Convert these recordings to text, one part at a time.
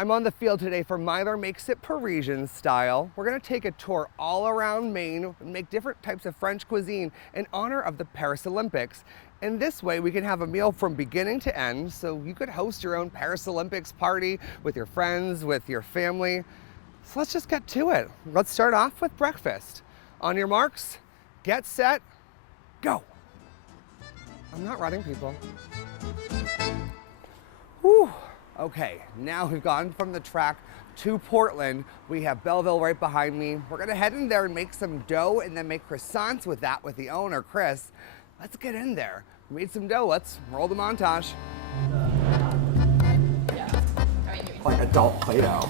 I'm on the field today for Myler-Makes-it Parisian style. We're gonna take a tour all around Maine and make different types of French cuisine in honor of the Paris Olympics. And this way we can have a meal from beginning to end, so you could host your own Paris Olympics party with your friends, with your family. So let's just get to it. Let's start off with breakfast. On your marks, get set, go. I'm not running, people. Whew. Okay, now we've gone from the track to Portland. We have Belleville right behind me. We're gonna head in there and make some dough and then make croissants with that with the owner, Chris. Let's get in there. We made some dough, let's roll the montage. Like adult Play-Doh.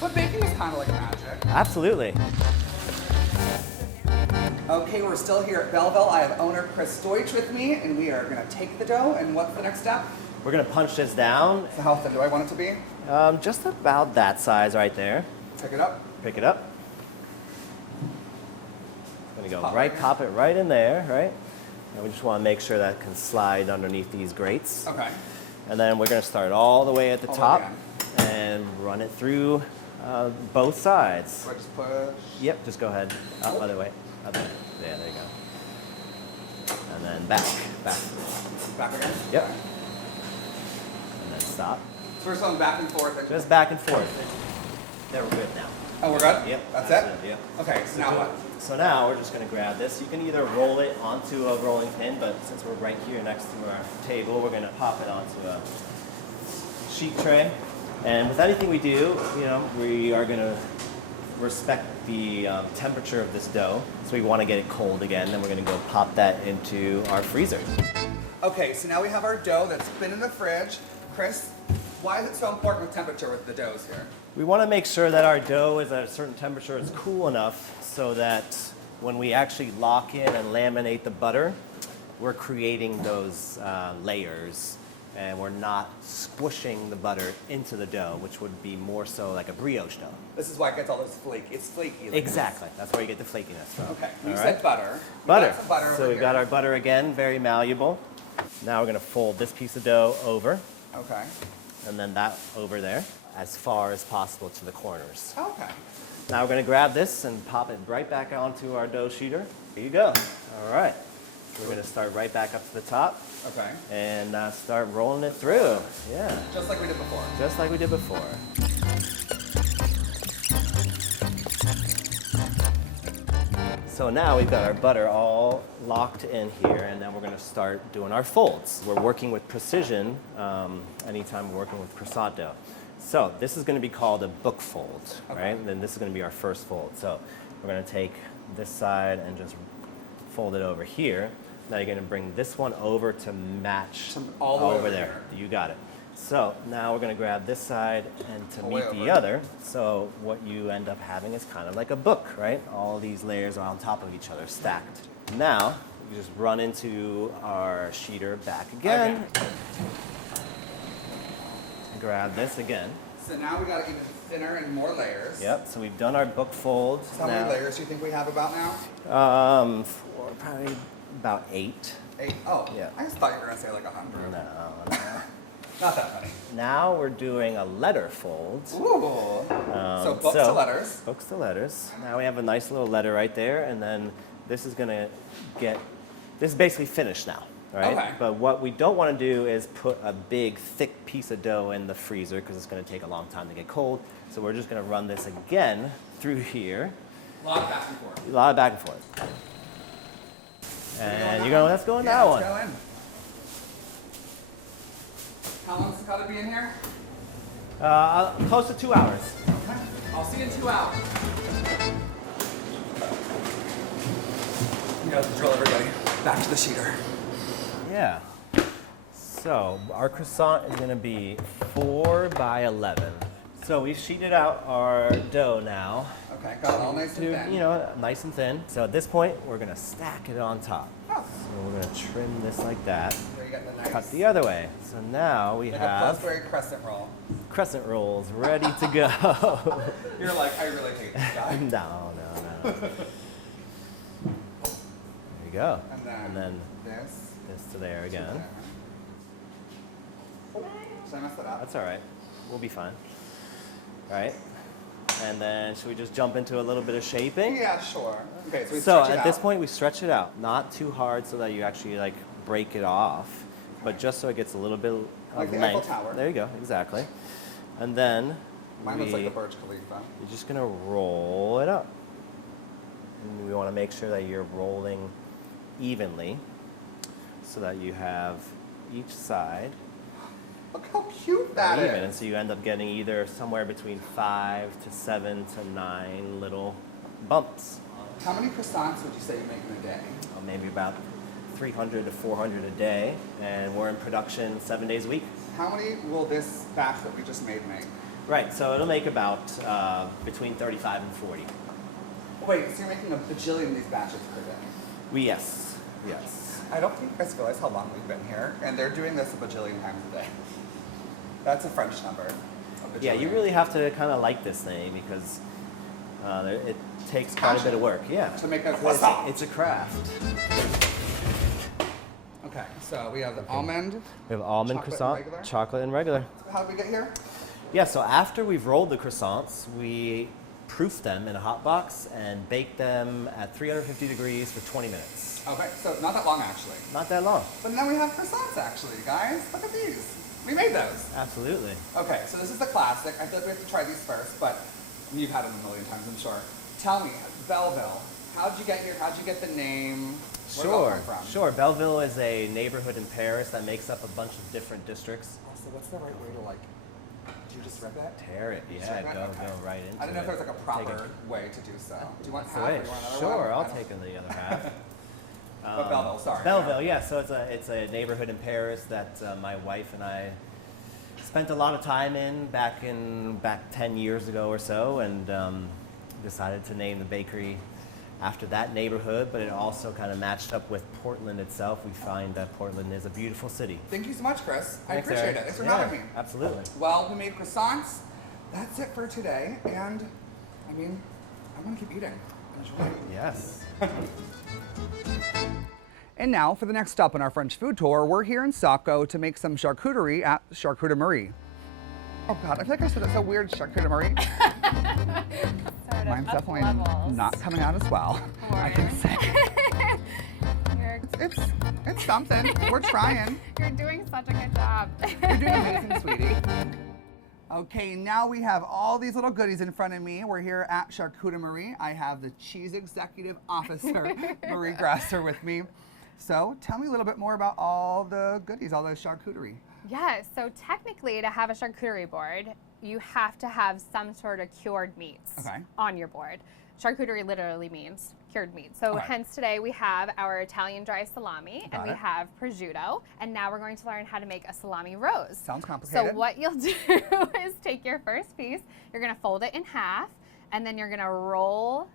But baking is kind of like magic. Absolutely. Okay, we're still here at Belleville. I have owner Chris Deutsch with me, and we are gonna take the dough, and what's the next step? We're gonna punch this down. So how thin do I want it to be? Just about that size right there. Pick it up. Pick it up. Gonna go pop it right in there, right? And we just wanna make sure that can slide underneath these grates. Okay. And then we're gonna start all the way at the top and run it through both sides. So I just push? Yep, just go ahead. Other way. Yeah, there you go. And then back. Back again? Yep. And then stop. So we're just going back and forth. Just back and forth. There, we're good now. Oh, we're good? Yep. That's it? Yep. Okay, so now what? So now we're just going to grab this. You can either roll it onto a rolling pin, but since we're right here next to our table, we're going to pop it onto a sheet tray. And with anything we do, we are going to respect the temperature of this dough. So we want to get it cold again, then we're going to go pop that into our freezer. Okay, so now we have our dough that's been in the fridge. Chris, why is it so important with temperature with the doughs here? We want to make sure that our dough is at a certain temperature, it's cool enough so that when we actually lock in and laminate the butter, we're creating those layers and we're not squishing the butter into the dough, which would be more so like a brioche dough. This is why it gets all this flaky. It's flaky. Like Exactly. That's where you get the flakiness from. Okay. You All said right? butter. Butter. So we've got our butter again, very malleable. Now we're going to fold this piece of dough over. Okay. And then that over there, as far as possible to the corners. Okay. Now we're going to grab this and pop it right back onto our dough sheeter. Here you go. All right. We're going to start right back up to the top. Okay. And start rolling it through. Yeah. Just like we did before. Just like we did before. So now we've got our butter all locked in here, and then we're going to start doing our folds. We're working with precision anytime we're working with croissant dough. So this is going to be called a book fold, right? And then this is going to be our first fold. So we're going to take this side and just fold it over here. Now you're going to bring this one over to match all the way over there. You got it. So now we're going to grab this side and to meet the other. So what you end up having is kind of like a book, right? All these layers are on top of each other, stacked. Now we just run into our sheeter back again. Grab this again. So now we got even thinner and more layers. Yep. So we've done our book folds. So how many layers do you think we have about now? Probably about 8. 8? Oh, yeah. I just thought you were going to say like 100. No. Not that funny. Now we're doing a letter fold. Ooh. So books to letters. Books to letters. Now we have a nice little letter right there, and then this is this is basically finished now, right? Okay. But what we don't want to do is put a big, thick piece of dough in the freezer because it's going to take a long time to get cold. So we're just going to run this again through here. A lot of back and forth. A lot of back and forth. And you're going, let's go in that one. Let's go in. How long does it got to be in here? Close to 2 hours. Okay. I'll see you in 2 hours. You know the drill, everybody. Back to the sheeter. Yeah. So our croissant is going to be 4 by 11. So we've sheeted out our dough now. Okay, got it all nice and thin. Nice and thin. So at this point, we're going to stack it on top. Oh. So we're going to trim this like that. There you got the nice. Cut the other way. So now we like have a Pillsbury crescent roll. Crescent rolls ready to go. You're like, I really hate this guy. No. There you go. And then this to there again. Should I mess that up? That's all right. We'll be fine. All right. And then should we just jump into a little bit of shaping? Yeah, sure. Okay, so we So stretch it at this out. point, we stretch it out. Not too hard so that you actually like break it off, but just so it gets a little bit of Like the length. Eiffel Tower. There you go, exactly. And then Mine looks like the Burj Khalifa. you're just gonna roll it up. And we want to make sure that you're rolling evenly so that you have each side Look how cute that even. is. And so you end up getting either somewhere between 5 to 7 to 9 little bumps. How many croissants would you say you make in a day? Maybe about 300 to 400 a day, and we're in production 7 days a week. How many will this batch that we just made make? Right, so it'll make about between 35 and 40. Wait, so you're making a bajillion of these batches per day? Yes. I don't think you guys realize how long we've been here, and they're doing this a bajillion times a day. That's a French number. A Yeah, you bajillion. really have to kind of like this thing because it takes quite a bit of work. Yeah. To make a It's- croissant. It's a craft. Okay, so we have the almond. We have almond Chocolate and croissant, regular? chocolate and regular. How did we get here? Yeah, so after we've rolled the croissants, we proof them in a hot box and bake them at 350 degrees for 20 minutes. Okay, so not that long actually. Not that long. But then we have croissants actually, guys. Look at these. We made those. Absolutely. Okay, so this is the classic. I feel like we have to try these first, but you've had them a million times, I'm sure. Tell me, Belleville, how'd you get here? How'd you get the name? Where did it all Sure, come from? sure. Belleville is a neighborhood in Paris that makes up a bunch of different districts. So what's the right way to like, do you just rip it? Tear it, Just yeah, rip it? go Okay. right into it. I didn't know if there was like a Take proper it. way to do so. Do you want That's the half or way. do you want another Sure, one? I'll I don't- take in the other half. But Belleville, sorry. Belleville, yeah. So it's a neighborhood in Paris that my wife and I spent a lot of time in back 10 years ago or so, and decided to name the bakery after that neighborhood. But it also kind of matched up with Portland itself. We find that Portland is a beautiful city. Thank you so much, Chris. I Thanks, appreciate Aaron. it. Thanks for Yeah, having me. Absolutely. Well, we made croissants. That's it for today. And I mean, I'm gonna keep eating. Enjoy. Yes. And now for the next stop on our French food tour, we're here in Saco to make some charcuterie at Charcuterie. Oh God, I feel like I said it so weird, charcuterie. Sort of Mine's up definitely levels. not coming out as well. I can say. It's something. We're trying. You're doing such a good job. You're doing amazing, sweetie. Okay, now we have all these little goodies in front of me. We're here at Charcuterie. I have the Cheese Executive Officer, Marie Grasser, with me. So tell me a little bit more about all the goodies, all the charcuterie. Yeah, so technically to have a charcuterie board, you have to have some sort of cured meats Okay. on your board. Charcuterie literally means cured meat. So Okay. hence today we have our Italian dry salami Got and we it. have prosciutto. And now we're going to learn how to make a salami rose. Sounds So complicated. what you'll do is take your first piece, you're gonna fold it in half, and then you're gonna roll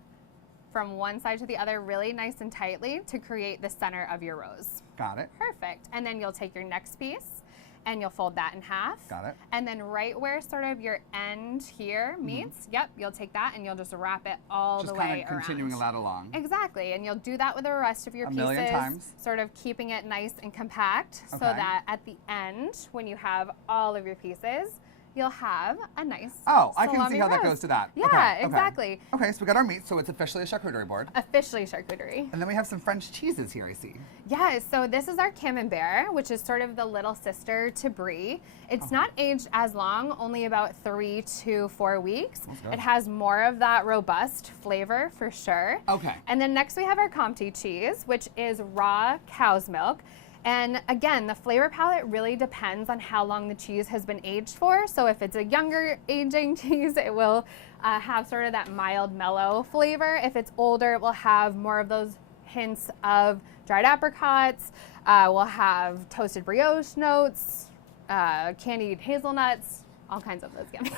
from one side to the other really nice and tightly to create the center of your rose. Got it. Perfect. And then you'll take your next piece and you'll fold that in half. Got it. And then right where sort of your end here meets, yep, you'll take that and you'll just wrap it all Just the kind way of continuing around. that along. Exactly, and you'll do that with the rest of your A pieces, million times. sort of keeping it nice and compact so Okay. that at the end, when you have all of your pieces, you'll have a nice Oh, I can see salami how that rose. goes to that. Yeah, Okay, exactly. Okay, so we got our meat, so it's officially a charcuterie board. Officially charcuterie. And then we have some French cheeses here, I see. Yeah, so this is our camembert, which is sort of the little sister to brie. It's not aged as long, only about 3 to 4 weeks. That's good. It has more of that robust flavor for sure. Okay. And then next we have our Comté cheese, which is raw cow's milk. And again, the flavor palette really depends on how long the cheese has been aged for. So if it's a younger aging cheese, it will have sort of that mild mellow flavor. If it's older, it will have more of those hints of dried apricots. We'll have toasted brioche notes, candied hazelnuts, all kinds of those yummy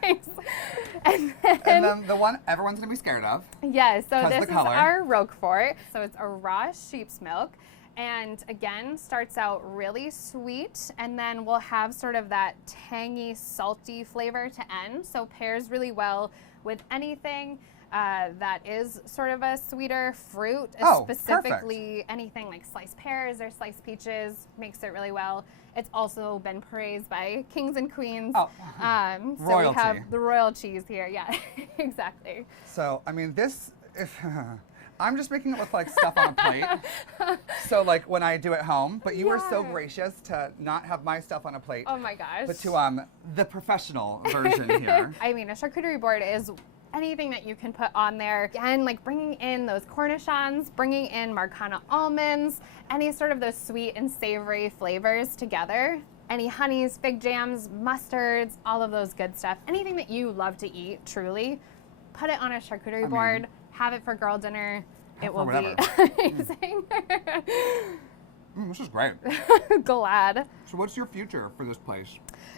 things. And And then the one everyone's gonna be scared of. yeah, so 'Cause this the is color. our Roquefort. So it's a raw sheep's milk. And again, starts out really sweet, and then we'll have sort of that tangy, salty flavor to end. So pairs really well with anything. that is sort of a sweeter fruit, Oh, specifically anything like sliced pears or sliced peaches makes it really well. It's also been praised by kings and queens. Oh, so royalty. we have the royal cheese here. Yeah, exactly. So, I mean, I'm just making it look like stuff on a plate. So, like when I do it home, but you were so Yeah. gracious to not have my stuff on a plate, Oh my gosh. but to the professional version here. I mean, a charcuterie board is anything that you can put on there. Again, like bringing in those cornichons, bringing in Marcana almonds, any sort of those sweet and savory flavors together. Any honeys, fig jams, mustards, all of those good stuff. Anything that you love to eat, truly, put it on a charcuterie board, have it for girl dinner. It will be amazing. This is great. Glad. So what's your future for this place?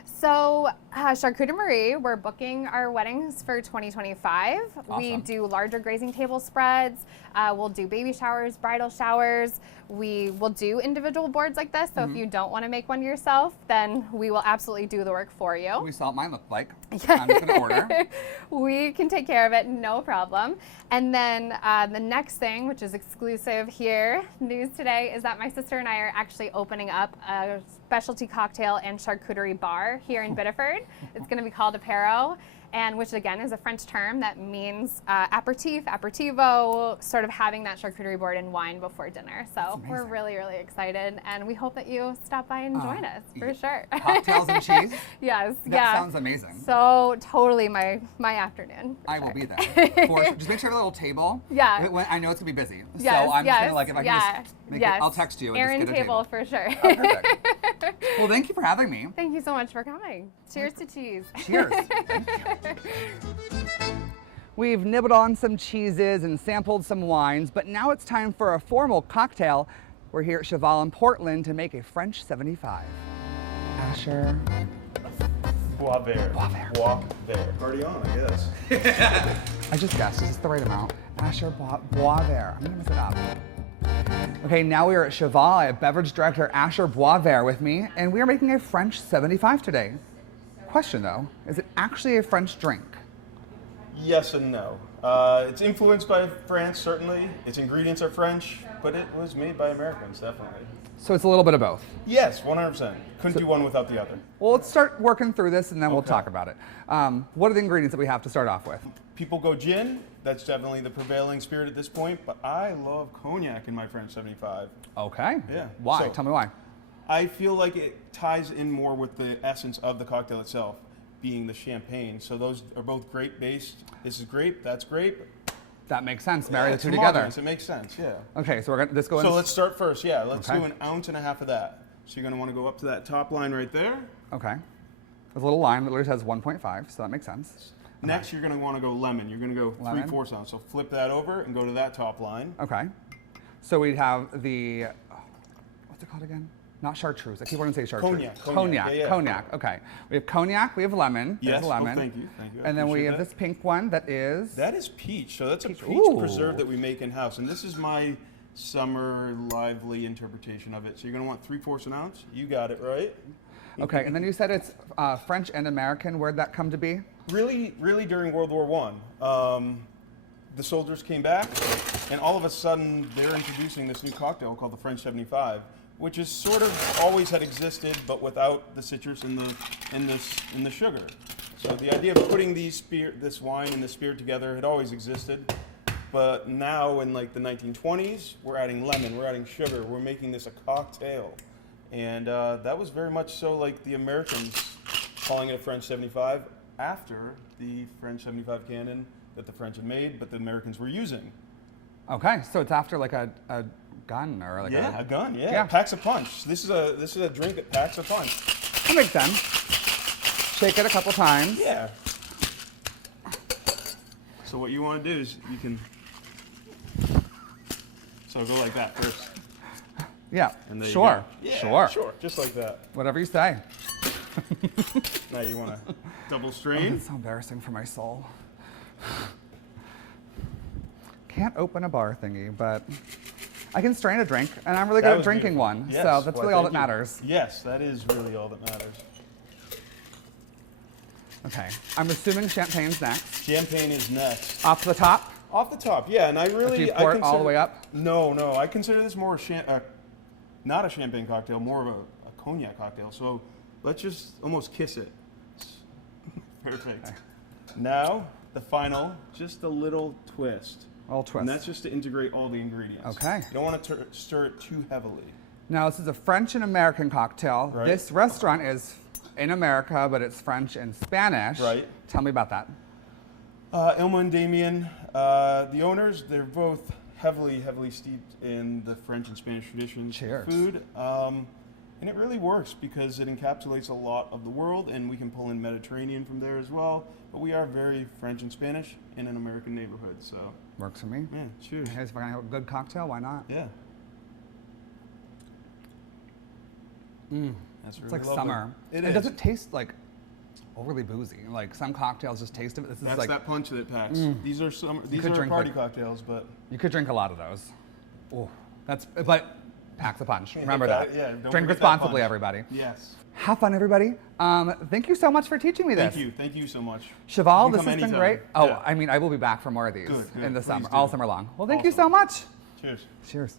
So, Charcuterie Marie, we're booking our weddings for 2025. We Awesome. do larger grazing table spreads. We'll do baby showers, bridal showers. We will do individual boards like this. So if you don't want to make one yourself, then we will absolutely do the work for you. We saw what mine looked like. I'm just going to order. We can take care of it, no problem. And then the next thing, which is exclusive here, news today, is that my sister and I are actually opening up a specialty cocktail and charcuterie bar here in Biddeford. It's going to be called Apero, and which again is a French term that means aperitif, aperitivo, sort of having that charcuterie board and wine before dinner. So we're really, really excited, and we hope that you stop by and join us for sure. Cocktails and cheese? Yes, That sounds amazing. So totally my afternoon. I will be there. Just make sure you have a little table. Yeah. I know it's going to be busy. Yes, so I'm just yes, going to, like, if I yeah, can just make it, I'll text you and Aaron just get a table table. for sure. Oh, perfect. Well, thank you for having me. Thank you so much for coming. Cheers to cheese. Cheers. Thank you. We've nibbled on some cheeses and sampled some wines, but now it's time for a formal cocktail. We're here at Cheval in Portland to make a French 75. Asher. Bois vert. Bois vert. Bois vert. Already on, I guess. I just guessed. Is this the right amount? Asher Bois vert. I'm gonna mess it up. Okay, now we are at Cheval. I have beverage director Asher Bois vert with me, and we are making a French 75 today. Question though, is it actually a French drink? Yes and no. It's influenced by France, certainly. Its ingredients are French, but it was made by Americans, definitely. So it's a little bit of both. Yes, 100%. Couldn't do one without the other. Well, let's start working through this and then we'll Okay. talk about it. What are the ingredients that we have to start off with? People go gin. That's definitely the prevailing spirit at this point, but I love cognac in my French 75. Okay. Yeah. Why? So- Tell me why. I feel like it ties in more with the essence of the cocktail itself, being the champagne. So those are both grape based. This is grape, that's grape. That makes sense. Marry Yeah, the two it's together. homogeneous, it makes sense, yeah. Okay, so we're gonna let's go in. So let's start first, yeah. Let's Okay. do 1.5 ounces of that. So you're gonna wanna go up to that top line right there. Okay. There's a little line that literally says 1.5, so that makes sense. Next, you're gonna wanna go lemon. You're gonna go Lemon. 3/4 ounce. So flip that over and go to that top line. Okay. So we have the what's it called again? Not chartreuse. I keep wanting to say chartreuse. Cognac, cognac, Cognac. yeah, yeah. Cognac. Okay. We have cognac. We have lemon. There's Yes, oh, lemon. thank you, thank you. I And then we appreciate have that. this pink one that is. That is peach. So that's a peach Ooh. preserve that we make in house. And this is my summer lively interpretation of it. So you're gonna want 3/4 ounce. You got it right. Okay. And then you said it's French and American. Where'd that come to be? Really during World War I. The soldiers came back, and all of a sudden they're introducing this new cocktail called the French 75, which is sort of always had existed, but without the citrus and the sugar. So the idea of putting this wine and the spirit together had always existed, but now in like the 1920s, we're adding lemon, we're adding sugar, we're making this a cocktail, and that was very much so like the Americans calling it a French 75 after the French 75 canon that the French had made, but the Americans were using. Okay. So it's after like a gun or like Yeah, a gun. Yeah, Yeah. packs a punch. This is a drink that packs a punch. That makes sense. Shake it a couple times. Yeah. So what you want to do is you can. So go like that first. Yeah. And there Sure. You go. Yeah, Sure. Sure. Just like that. Whatever you say. Now you want to double Oh, strain. it's so embarrassing for my soul. Can't open a bar thingy, but I can strain a drink, and I'm really That good at was drinking beautiful. one. Yes, So that's well, really all that thank you. matters. Yes, that is really all that matters. Okay, I'm assuming champagne's next. Champagne is next. Off the top? Off the top, yeah, and I really... Do you pour it all the way up? No, I consider this more not a champagne cocktail, more of a cognac cocktail. So let's just almost kiss it. Perfect. Okay. Now, the final, just a little twist. Little twist. And that's just to integrate all the ingredients. Okay. You don't want to stir it too heavily. Now, this is a French and American cocktail. Right. This restaurant is in America, but it's French and Spanish. Right. Tell me about that. Ilma and Damien, the owners, they're both heavily steeped in the French and Spanish traditions Cheers. of food. And it really works because it encapsulates a lot of the world, and we can pull in Mediterranean from there as well. But we are very French and Spanish in an American neighborhood, so. Works for me. Yeah, cheers. Hey, if we're gonna have a good cocktail, why not? Yeah. That's really It's like lovely. summer. It It is. doesn't taste like overly boozy. Like some cocktails just taste of it. This is That's like that punch that it packs. These are could are drink party like- cocktails, but you could drink a lot of those. Oh, but pack the punch. Remember got that. it, yeah, don't Drink forget that responsibly, punch. everybody. yes. Have fun, everybody. Thank you so much for teaching me this. Thank you so much. Cheval, You this can has come been anytime. great. Oh, Yeah. I mean, I will be back for more of these Good, in the please summer, do. all summer long. Well, thank you Awesome. so much. Cheers. Cheers.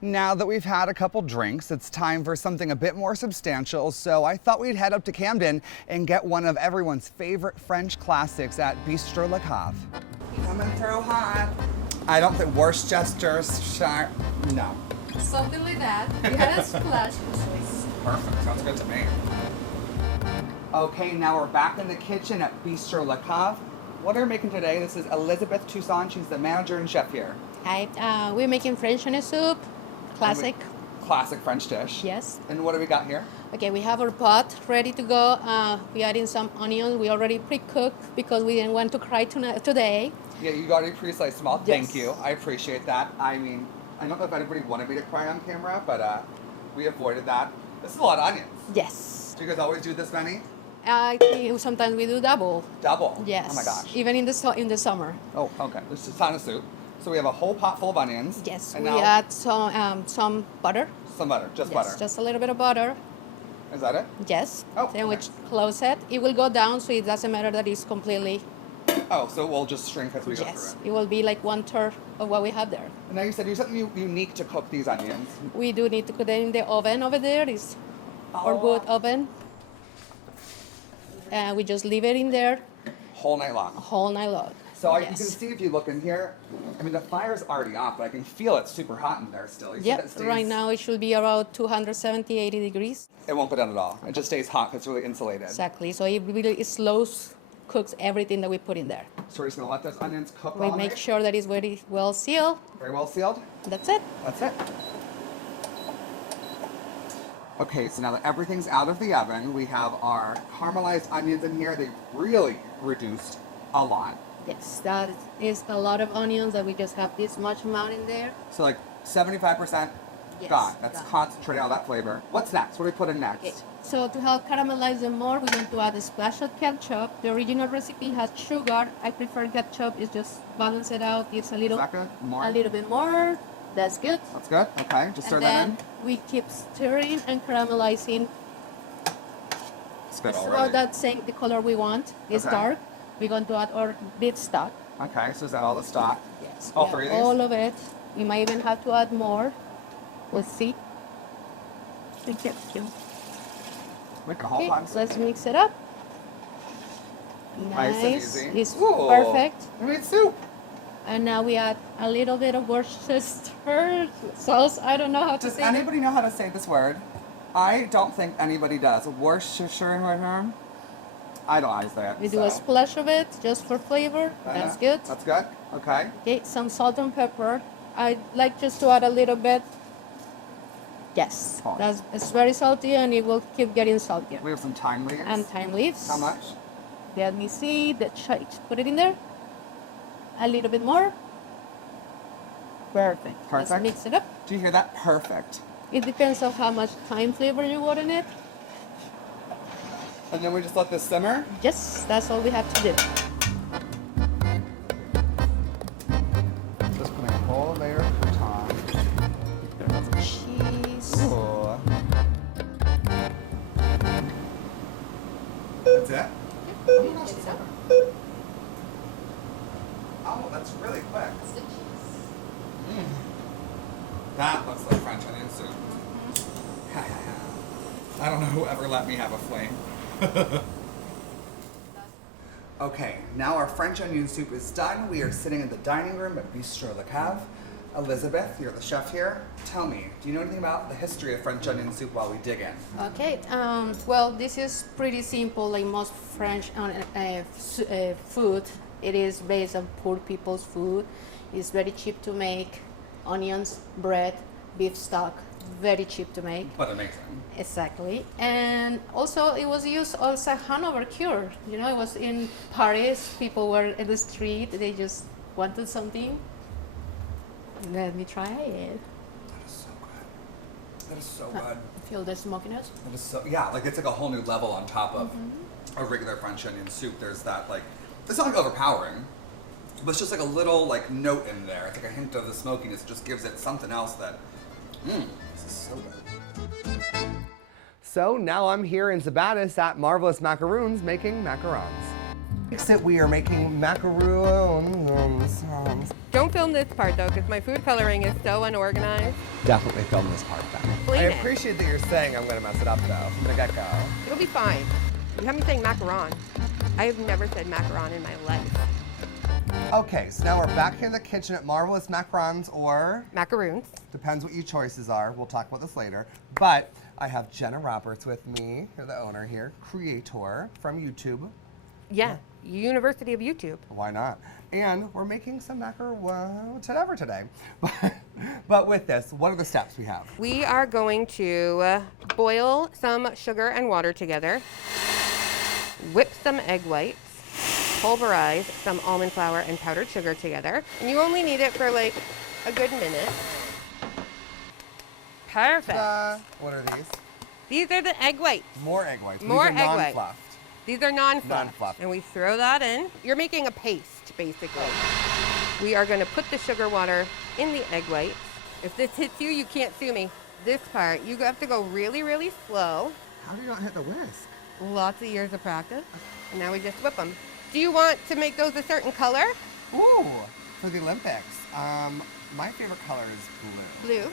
Now that we've had a couple drinks, it's time for something a bit more substantial, so I thought we'd head up to Camden and get one of everyone's favorite French classics at Bistro Le Cave. Coming through hot. I don't think Worcestershire, no. Something like that. We had a splash of Swiss. Perfect, sounds good to me. Okay, now we're back in the kitchen at Bistro Le Cave. What are we making today? This is Elizabeth Toussaint, she's the manager and chef here. Hi, we're making French onion soup. Classic. Classic French dish. Yes. And what do we got here? Okay, we have our pot ready to go. We adding some onions. We already pre-cooked because we didn't want to cry today. Yeah, you got it pre-sliced small. Yes. Thank you. I appreciate that. I mean, I don't know if anybody wanted me to cry on camera, but we avoided that. This is a lot of onions. Yes. Do you guys always do this many? Sometimes we do double. Double? Yes. Oh my gosh. Even in the summer. Oh, okay. This is a ton of soup. So we have a whole pot full of onions. Yes. And We now add some butter. some butter, just Yes, butter. just a little bit of butter. Is that it? Yes. Oh, Then okay. we close it. It will go down, so it doesn't matter that it's completely. Oh, so we'll just shrink as we go Yes. through It will be like 1/3 of what we have there. it. And now you said you have something unique to cook these onions. We do need to put it in the oven over there. It's our wood oven. And we just leave it in there Whole night long. a whole night long. So you can Yes. see if you look in here, I mean the fire's already off, but I can feel it super hot in there still. You see Yep, that stays- right now it should be around 270, 80 degrees. It won't go down at all. It just stays hot 'cause it's really insulated. Exactly. So it really cooks everything that we put in there. So we're just gonna let those onions cook We all make night. sure that it's very well sealed. Very well sealed. That's it. That's it. Okay, so now that everything's out of the oven, we have our caramelized onions in here. They really reduced a lot. Yes, that is a lot of onions that we just have this much amount in there. So like 75% Yes, gone. That's gone. concentrated all that flavor. What's next? What do we put in next? Okay. So to help caramelize them more, we're going to add a splash of ketchup. The original recipe has sugar. I prefer ketchup. It's just balance it out. Gives a little, Is that good? More? a little bit more. That's good. That's good. Okay, just stir And that then we keep stirring and caramelizing. in. It's good It's already. about that same the color we want. It's Okay. dark. We're going to add our beef stock. Okay, so is that all the stock? Yes. All we three of add these? all of it. We might even have to add more. We'll see. Thank you. Make a whole Okay, bunch. so let's mix it up. Nice and easy. It's Ooh. perfect. We made soup. And now we add a little bit of Worcestershire sauce. I don't know how to Does say anybody know how to say this word? I don't think anybody does. Worcestershire. I don't know how to say it. it. We do a so. splash of it just for flavor. That's good. That's good. Okay. Okay, some salt and pepper. I like just to add a little bit. Yes, Fine. it's very salty and it will keep getting saltier. We have some thyme leaves. And thyme leaves. How much? Let me see. Put it in there. A little bit more. Perfect. Perfect. Let's mix it up. Do you hear that? Perfect. It depends on how much thyme flavor you want in it. And then we just let this simmer. Yes, that's all we have to do. Just putting a whole layer of crouton. Cheese. Ooh. That's really quick. That looks like French onion soup. I don't know who ever let me have a flame. Okay, now our French onion soup is done. We are sitting in the dining room at Bistro Le Cave. Elizabeth, you're the chef here. Tell me, do you know anything about the history of French onion soup while we dig in? Okay, well, this is pretty simple, like most French food. It is based on poor people's food. It's very cheap to make. Onions, bread, beef stock, very cheap to make. But amazing. Exactly. And also it was used as a hangover cure. You know, it was in Paris, people were in the street, they just wanted something. Let me try it. That is so good. That is so good. Feel the smokiness? That is so, yeah, like it's like a whole new level on top of a regular French onion soup. There's that like, it's not like overpowering, but it's just like a little like note in there. It's like a hint of the smokiness. It just gives it something else that, this is so good. So now I'm here in Zabatis at Marvelous Macarons making macarons. Except we are making macarons. Don't film this part though, because my food coloring is so unorganized. Definitely film this part then. Blame I it. appreciate that you're saying I'm gonna mess it up though, from the get-go. It'll be fine. You have me saying macaron. I have never said macaron in my life. Okay, so now we're back here in the kitchen at Marvelous Macarons, or Macaroons. depends what your choices are. We'll talk about this later. But I have Jenna Roberts with me, you're the owner here, creator from YouTube. Yeah, University of YouTube. Why not? And we're making some macarons today. But with this, what are the steps we have? We are going to boil some sugar and water together, whip some egg whites, pulverize some almond flour and powdered sugar together. And you only need it for like a good minute. Perfect. What are these? These are the egg whites. More egg whites. More These are egg whites. non-fluffed. These are non-fluff. Non-fluff. And we throw that in. You're making a paste, basically. We are going to put the sugar water in the egg whites. If this hits you, you can't sue me. This part, you have to go really, really slow. How do you not hit the whisk? Lots of years of practice. And now we just whip them. Do you want to make those a certain color? Ooh, for the Olympics. My favorite color is blue. Blue.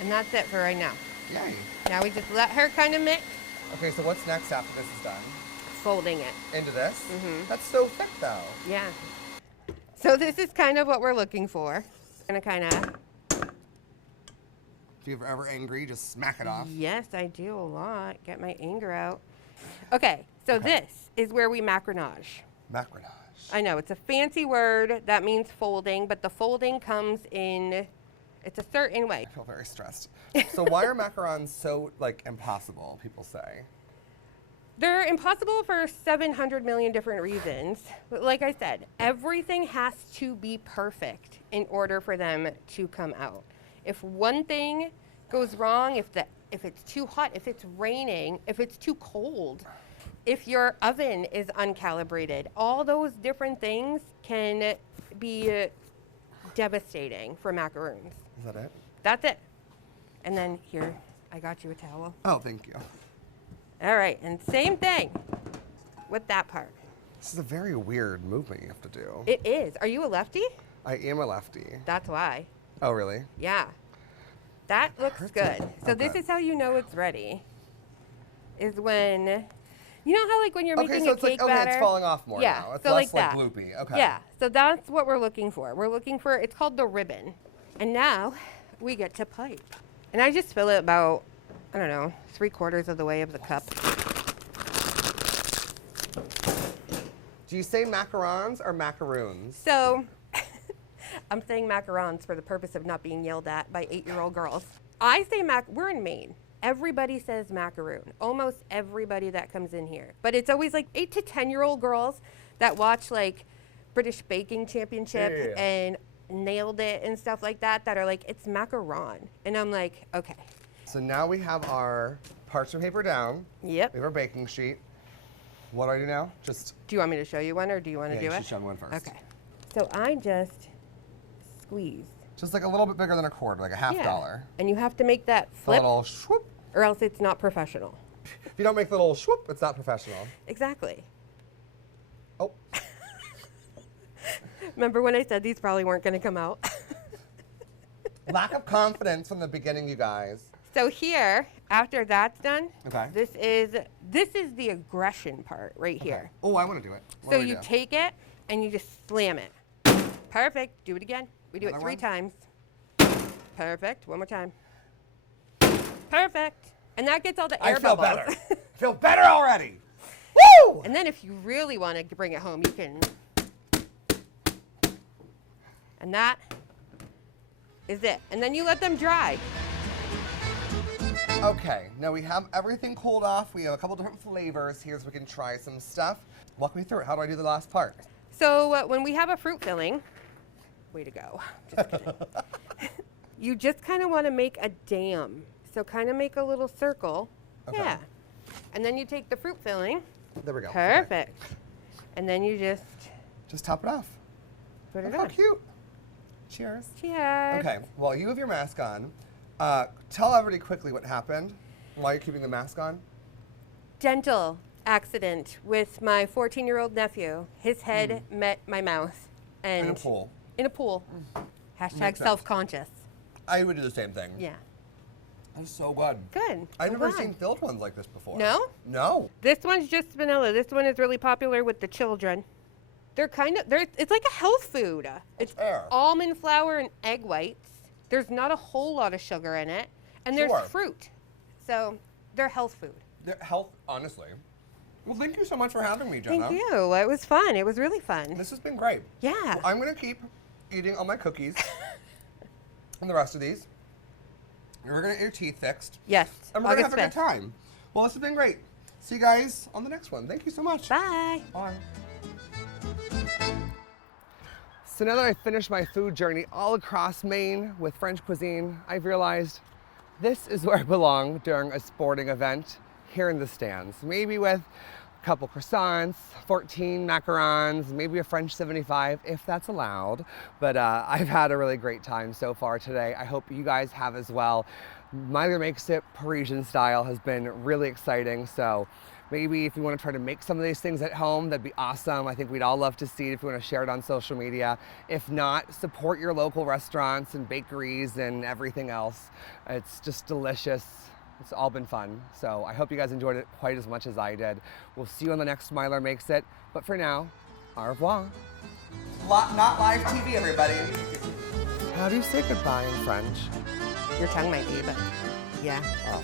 And that's it for right now. Yay. Now we just let her kind of mix, Okay, so what's next after this is done? folding it. Into this? Mhm. That's so thick though. Yeah. So this is kind of what we're looking for. Gonna kind of, If you're ever angry, just smack it off. yes, I do a lot. Get my anger out. Okay, so this is where we macronage. Macaronage. I know, it's a fancy word that means folding, but the folding comes in, it's a certain way. I feel very stressed. So why are macarons so like impossible, people say? They're impossible for 700 million different reasons. But like I said, everything has to be perfect in order for them to come out. If one thing goes wrong, if it's too hot, if it's raining, if it's too cold, if your oven is uncalibrated, all those different things can be devastating for macaroons. Is that it? That's it. And then here, I got you a towel. Oh, thank you. All right, and same thing with that part. This is a very weird movement you have to do. It is. Are you a lefty? I am a lefty. That's why. Oh, really? Yeah. That looks hurts good. it. So this Okay. is how you know it's ready. Is when, you know how like when you're Okay, making so a it's like, cake okay, batter? it's falling off more Yeah, now. It's so less like that. gloopy. Okay. Yeah, so that's what we're looking for. We're looking for, it's called the ribbon. And now we get to pipe. And I just fill it about, I don't know, 3/4 of the way of the cup. Do you say macarons or macaroons? So, I'm saying macarons for the purpose of not being yelled at by 8-year-old girls. I say we're in Maine. Everybody says macaroon. Almost everybody that comes in here. But it's always like 8 to 10-year-old girls that watch like British Baking Championship Yeah. and nailed it and stuff like that that are like, it's macaron. And I'm like, okay. So now we have our parchment paper down. Yep. We have our baking sheet. What do I do now? Just Do you want me to show you one or do you want to yeah, do you it? should show me one first. Okay. So I just squeeze. Just like a little bit bigger than a quarter, like a half dollar. And you have to make that The flip little swoop. or else it's not professional. If you don't make the little swoop, it's not professional. Exactly. Oh, Remember when I said these probably weren't going to come out? Lack of confidence from the beginning, you guys. So here, after that's done, Okay. this is the aggression part right here. Oh, I want to do it. What So do we you do? take it and you just slam it. Perfect. Do it again. We do it Another 3 one? times. Perfect. One more time. Perfect. And that gets all the air I feel bubbles. better. I feel better already. Woo! And then if you really want to bring it home, you can. And that is it. And then you let them dry. Okay, now we have everything cooled off. We have a couple different flavors here so we can try some stuff. Walk me through it. How do I do the last part? So when we have a fruit filling, way to go. Just kidding. You just kind of want to make a dam. So kind of make a little circle. Okay. Yeah. And then you take the fruit filling. There we go. Perfect. And then you just Just top it off. put Look it how on. cute. Cheers. Cheers. Okay, well, you have your mask on. Tell everybody quickly what happened while you're keeping the mask on. Dental accident with my 14-year-old nephew. His head met my mouth. And In a pool. In a pool. Hashtag sense. self-conscious. I would do the same thing. Yeah. That is so good. Good. I've I'm never glad. seen filled ones like this before. No? No. This one's just vanilla. This one is really popular with the children. It's like a health food. It's fair. almond flour and egg whites. There's not a whole lot of sugar in it. And Sure. there's fruit. So they're health food. The health, honestly. Well, thank you so much for having me, Jenna. Thank you. It was fun. It was really fun. This has been great. Yeah. Well, I'm going to keep eating all my cookies and the rest of these. You're going to get your teeth fixed. Yes. And we're going to August have a good 5th. time. Well, this has been great. See you guys on the next one. Thank you so much. Bye. Bye. So now that I've finished my food journey all across Maine with French cuisine, I've realized this is where I belong during a sporting event here in the stands. Maybe with a couple croissants, 14 macarons, maybe a French 75 if that's allowed. But I've had a really great time so far today. I hope you guys have as well. Myler-makes-it Parisian style has been really exciting. So maybe if you want to try to make some of these things at home, that'd be awesome. I think we'd all love to see it if you want to share it on social media. If not, support your local restaurants and bakeries and everything else. It's just delicious. It's all been fun. So I hope you guys enjoyed it quite as much as I did. We'll see you on the next Myler Makes It. But for now, au revoir. Not live TV, everybody. How do you say goodbye in French? Your tongue might be, but yeah. Oh.